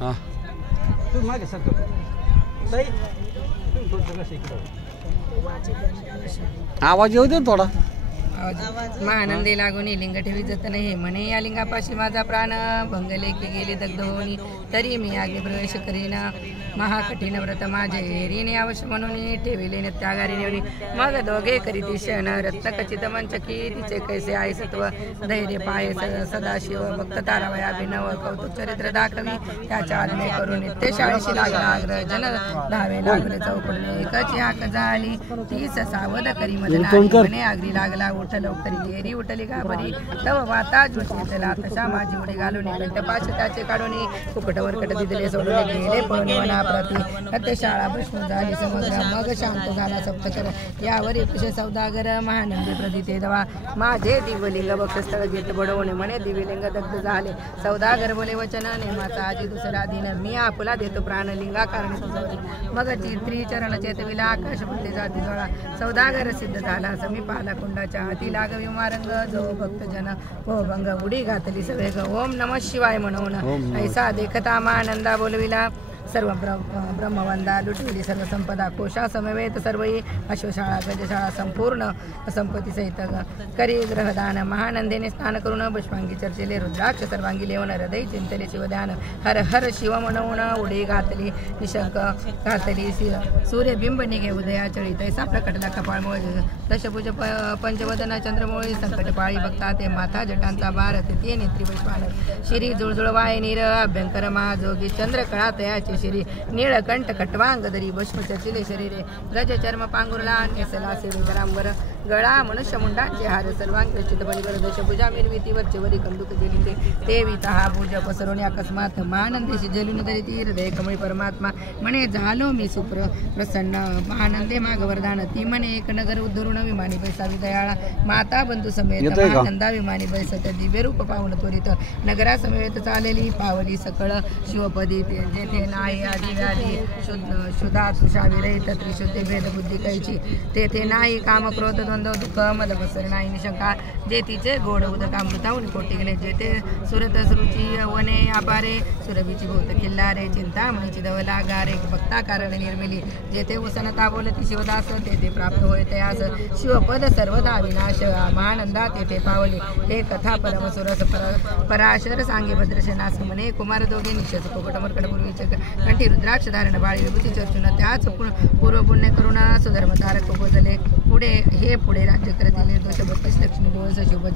हां तुम्ही मागे सर ताई तुम्ही थोडं कसं इकडं आवाज येऊ दे ना थोडा. महानंदी लागून लिंग ठेवी जत नाही म्हणे या लिंगापाशी माझा प्राण भंगले की गेले दग्ध होणी तरी मी अग्नी प्रवेश करीन महाकठीण व्रत माझे ऋणी अवश्य म्हणून ठेविले त्यागारी नेवरी मग दोघे करीती शण रत्न खचित मंचकी तिचे कैसे आहे सत्व धैर्य पाय सदाशिव भक्त तारावय अभिनव कौतुक चरित्र दाखवी त्याच्या आज्ञे करून नित्य शाळेशी लागला आग्रह जन धावे लागले चौकडणे एकची हाक झाली तीस सावध करी म्हणे अगदी लागला उठ लवकरी येरी उठली का बरी तव वाता जुटला तशा माझी उडी घालून कंठपाश त्याचे काढून कुकटवर कट दिले सोडून गेले पळून वनाप्रती कथे शाळा भस्म झाली समुद्र मग शांत झाला सप्तकर यावर एकशे सौदागर महानंदी प्रदिते दवा माझे दिवलिंग भक्तस्थळ घेत बडवणे म्हणे दिव्यलिंग दग्ध झाले सौदागर बोले वचन नेमाचा आजी दुसरा दिन मी आपुला देतो प्राणलिंगा कारण मग त्रिचरण चेतविला आकाश बुद्धी जाती जोळा सौदागर सिद्ध झाला समीप आला कुंडाच्या हाती लागवी मारंग जो भक्तजन हो भंग उडी घातली सगळे ओम नमः शिवाय म्हणून ऐसा देखता आनंदा बोलविला सर्व ब्रह्मवंदा लुटविली सर्व संपदा कोशा समवेत सर्वही अश्वशाळा गजशाळा संपूर्ण संपत्ती सहित करी ग्रहदान महानंदेने स्नान करून पुष्पांगी चर्चेले रुद्राक्ष सर्वांगी लेवन हृदय चिंतले शिवध्यान हर हर शिव म्हणून उडी घातली निशंक घातली सूर्यबिंब निघे उदया चळी तैसा प्रकटला कपाळमोळ दशभुज पंचवदन चंद्रमोळी संकटपाळी बघता ते माथा जटांचा बार ते नेत्री पुष्पान शिरी जुळजुळवाय नीर अभ्यंकर महाजोगी चंद्र कळा तयाचे श्री नीळकंठ खटवांगदरी भस्म चर्चिले शरीरे गज चर्म पांगुरला नेसला सेवेकरांवर गळा मनुष्य मुंडांचे हार सर्वांग रचित बलिगर दशभुजा मिरवितीवरचे वरी कंदुक गेली ते विता भुज पसरून अकस्मात महानंदेशी जलून तरी ती हृदय कमळी परमात्मा म्हणे झालो मी सुप्र प्रसन्न महानंदे माग वरदान ती म्हणे एक नगर उद्धरून विमानी पैसा विदयाळा माता बंधू समेत महानंदा विमानी बैसत दिव्य रूप पाहून त्वरित नगरा समेत चालेली पावली सकळ शिवपदी जेथे नाही आधी आधी शुद्धा तुषा विरहित त्रिशुद्धी भेद बुद्धी कैची तेथे नाही काम क्रोध द्वंद्व दुःख मद बसर नाही निशंका जे तिचे गोड उदक अमृताहून कोटी गेले जेथे सुरत सुरुची वने अपारे सुरभीची भूत किल्लारे चिंता म्हणीची धवला गारे भक्ता कारण निर्मिली जेथे उसनता बोलती शिवदास तेथे प्राप्त होय तयास शिवपद सर्वदा विनाश महानंदा तेथे पावले हे कथा परमसुरस पराशर सांगे भद्रशनास म्हणे कुमार दोघे निश्चय कोकट मरकट पूर्वीचे कंठी रुद्राक्ष धारण बाळी विभूती चर्चून त्याच पूर्व पुण्य करुणा सुधर्म तारक पोचले पुढे राज्य करतील 232 लक्ष्मी डोळस शिवभज